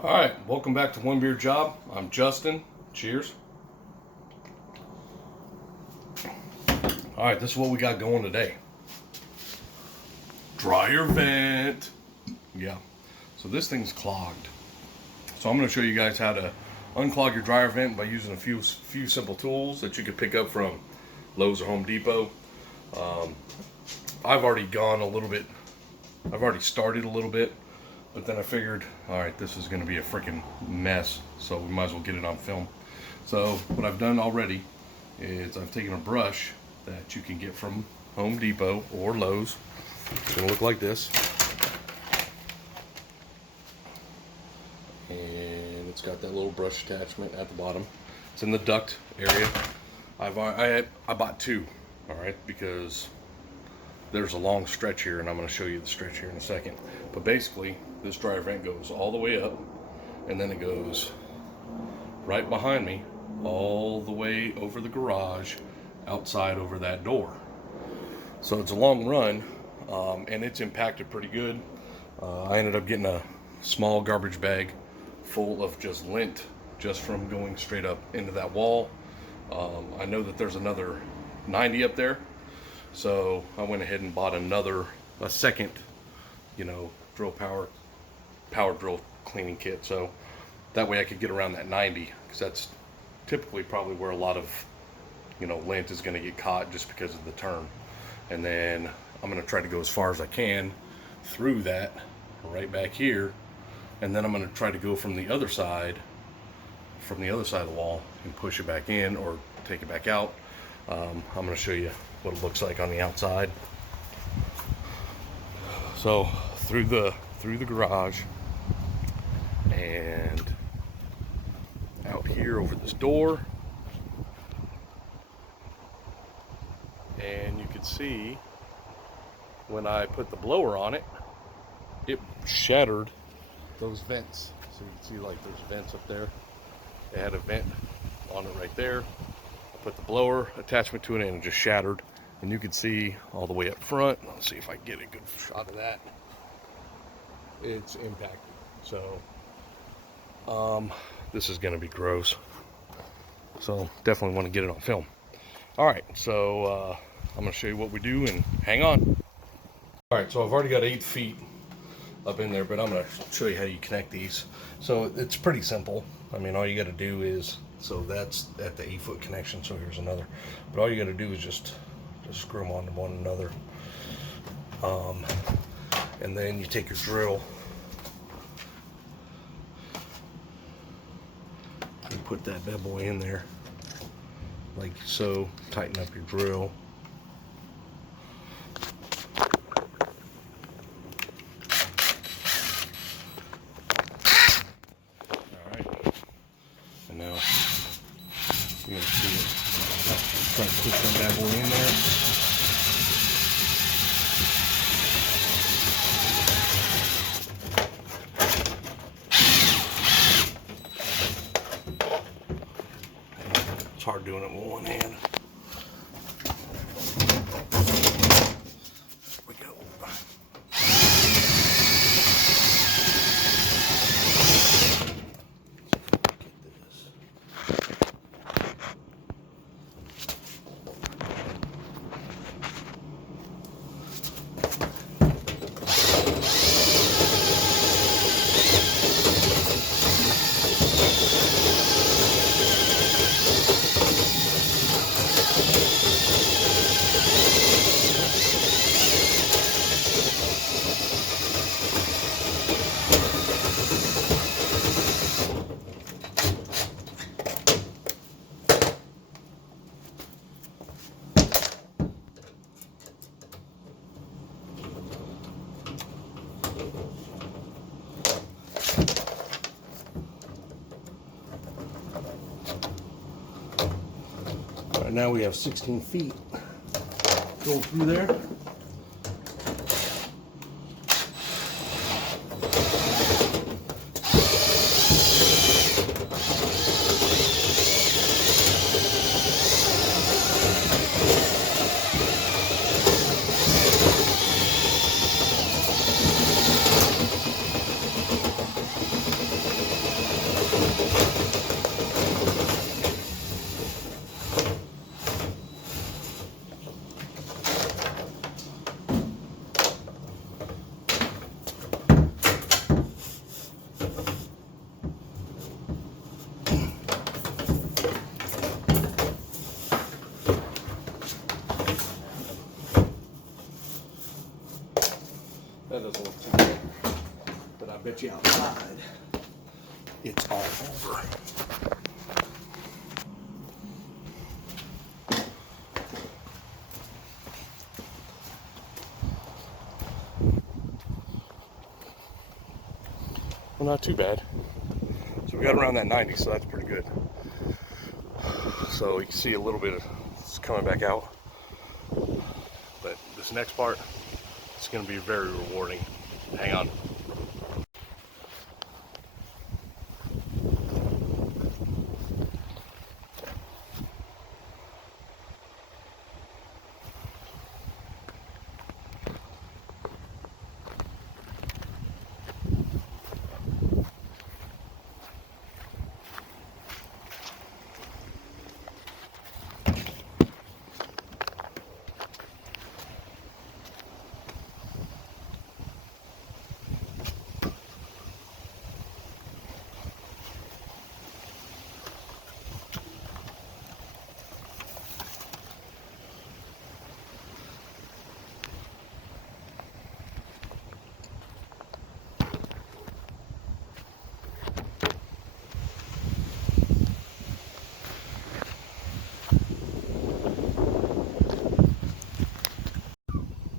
All right, welcome back to One Beer Job. I'm Justin. Cheers. All right, this is what we got going today. Dryer vent. Yeah, so this thing's clogged. So I'm going to show you guys how to unclog your dryer vent by using a few simple tools that you could pick up from Lowe's or Home Depot. I've already gone a little bit. I've already started a little bit. But then I figured, all right, this is going to be a freaking mess, so we might as well get it on film. So what I've done already is I've taken a brush that you can get from Home Depot or Lowe's. It's going to look like this. And it's got that little brush attachment at the bottom. It's in the duct area. I bought two, all right, because there's a long stretch here, and I'm going to show you the stretch here in a second. But basically, this dryer vent goes all the way up, and then it goes right behind me, all the way over the garage, outside over that door. So it's a long run, and it's impacted pretty good. I ended up getting a small garbage bag full of just lint, just from going straight up into that wall. I know that there's another 90 up there. So I went ahead and bought a second, power drill cleaning kit. So that way I could get around that 90, because that's typically probably where a lot of, lint is going to get caught just because of the turn. And then I'm going to try to go as far as I can through that right back here. And then I'm going to try to go from the other side of the wall and push it back in or take it back out. I'm going to show you what it looks like on the outside. So through the garage and out here over this door, and you can see when I put the blower on it, it shattered those vents. So you can see like there's vents up there. It had a vent on it right there. Put the blower attachment to it and it just shattered, and you can see all the way up front. Let's see if I can get a good shot of that. It's impacted. So this is going to be gross, so definitely want to get it on film. All right, so I'm going to show you what we do, and hang on. All right, so I've already got 8 feet up in there, but I'm going to show you how you connect these. So it's pretty simple. I mean, all you got to do is, so that's at the 8-foot connection, so here's another. But all you got to do is just screw them onto one another. And then you take your drill and put that bad boy in there, like so. Tighten up your drill. Now you're going to see it. Try to push that bad boy in there. It's hard doing it with one hand. There we go. Right now we have 16 feet going through there. you outside, it's all over. Well, not too bad. So we got around that 90, so that's pretty good. So you can see a little bit of it's coming back out. But this next part, it's going to be very rewarding. Hang on.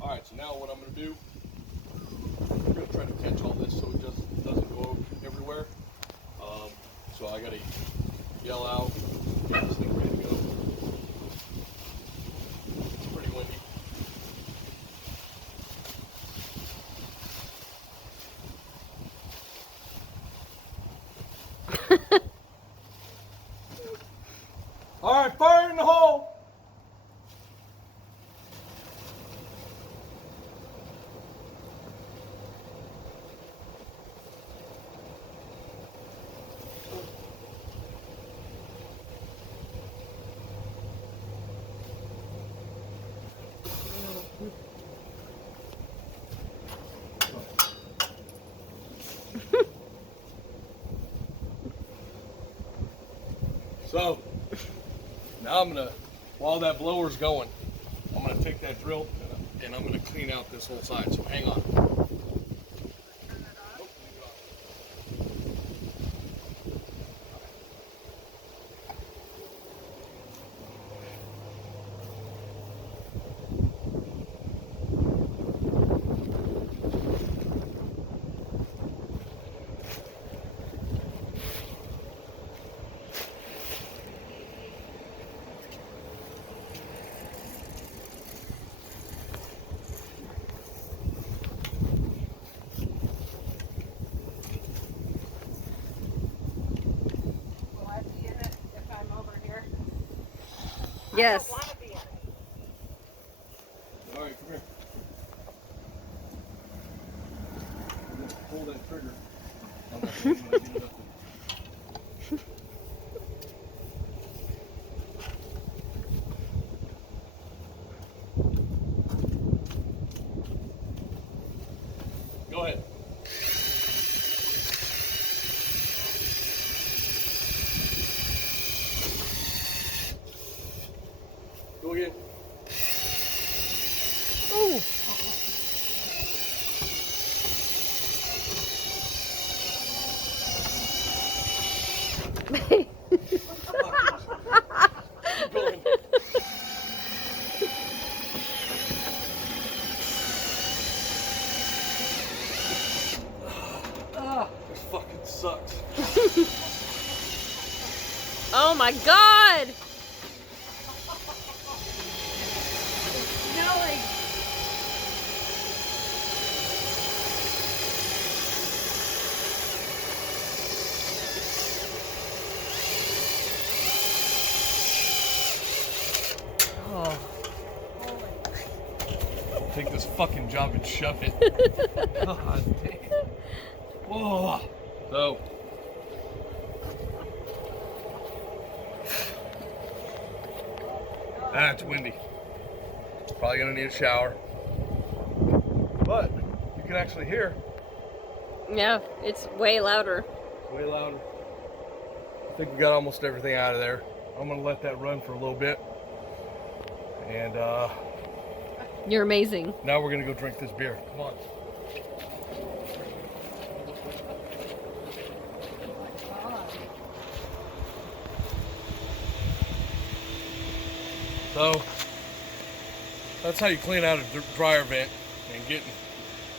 Alright, so now what I'm going to do, I'm going to try to catch all this so it just doesn't go everywhere. So I got to yell out, get this thing ready to go. It's pretty windy. Alright, fire in the hole! So, now I'm gonna, while that blower's going, I'm gonna take that drill and I'm gonna clean out this whole side, so hang on. Yes. All right, come here. Pull that trigger. On that thing when I get it up there. Go ahead. Go again. Ooh. Keep going. This fucking sucks. Oh my God! Smelling. Oh. Take this fucking job and shove it. God damn. Whoa. So. That's windy. Probably gonna need a shower. But you can actually hear. Yeah, it's way louder. Way louder. I think we got almost everything out of there. I'm gonna let that run for a little bit. And You're amazing. now we're gonna go drink this beer. Come on. So that's how you clean out a dryer vent and get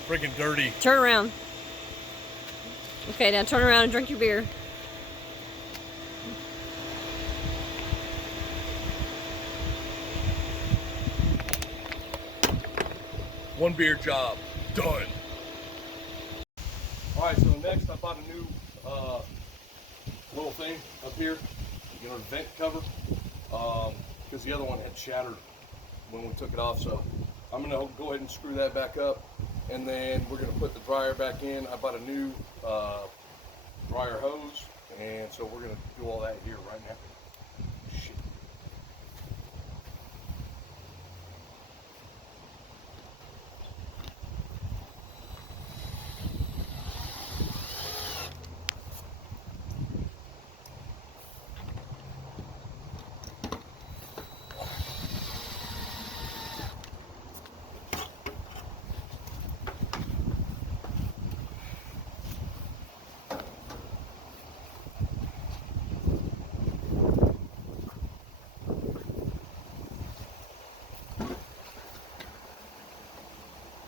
freaking dirty. Turn around. Okay, now turn around and drink your beer. One beer job done. All right, so next I bought a new little thing up here, you know, vent cover, because the other one had shattered when we took it off. So I'm gonna go ahead and screw that back up, and then we're gonna put the dryer back in. I bought a new dryer hose, and so we're gonna do all that here right now. Shit.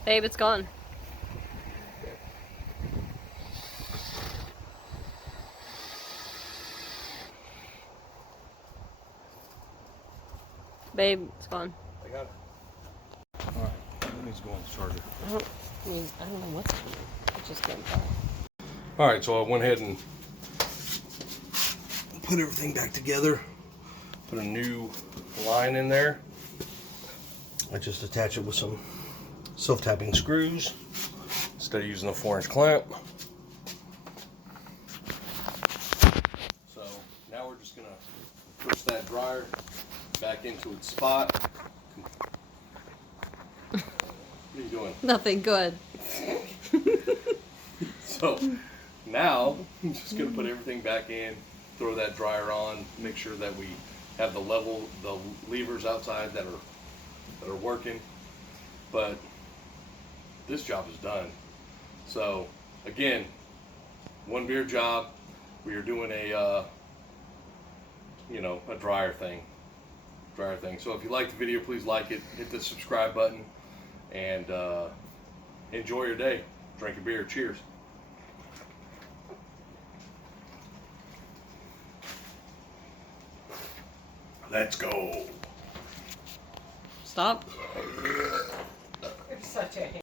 Babe, it's gone. Babe, it's gone. I got it. All right, let me just go on the charger. I don't know what's happening. It just came back. All right, so I went ahead and put everything back together. Put a new line in there. I just attach it with some self-tapping screws instead of using a 4-inch clamp. So now we're just gonna push that dryer back into its spot. What are you doing? Nothing good. So now I'm just gonna put everything back in, throw that dryer on, make sure that we have the levers outside that are working. But this job is done. So again, one beer job. We are doing a a dryer thing. So if you like the video, please like it, hit the subscribe button, and enjoy your day. Drink a beer. Cheers. Let's go. Stop. You're such a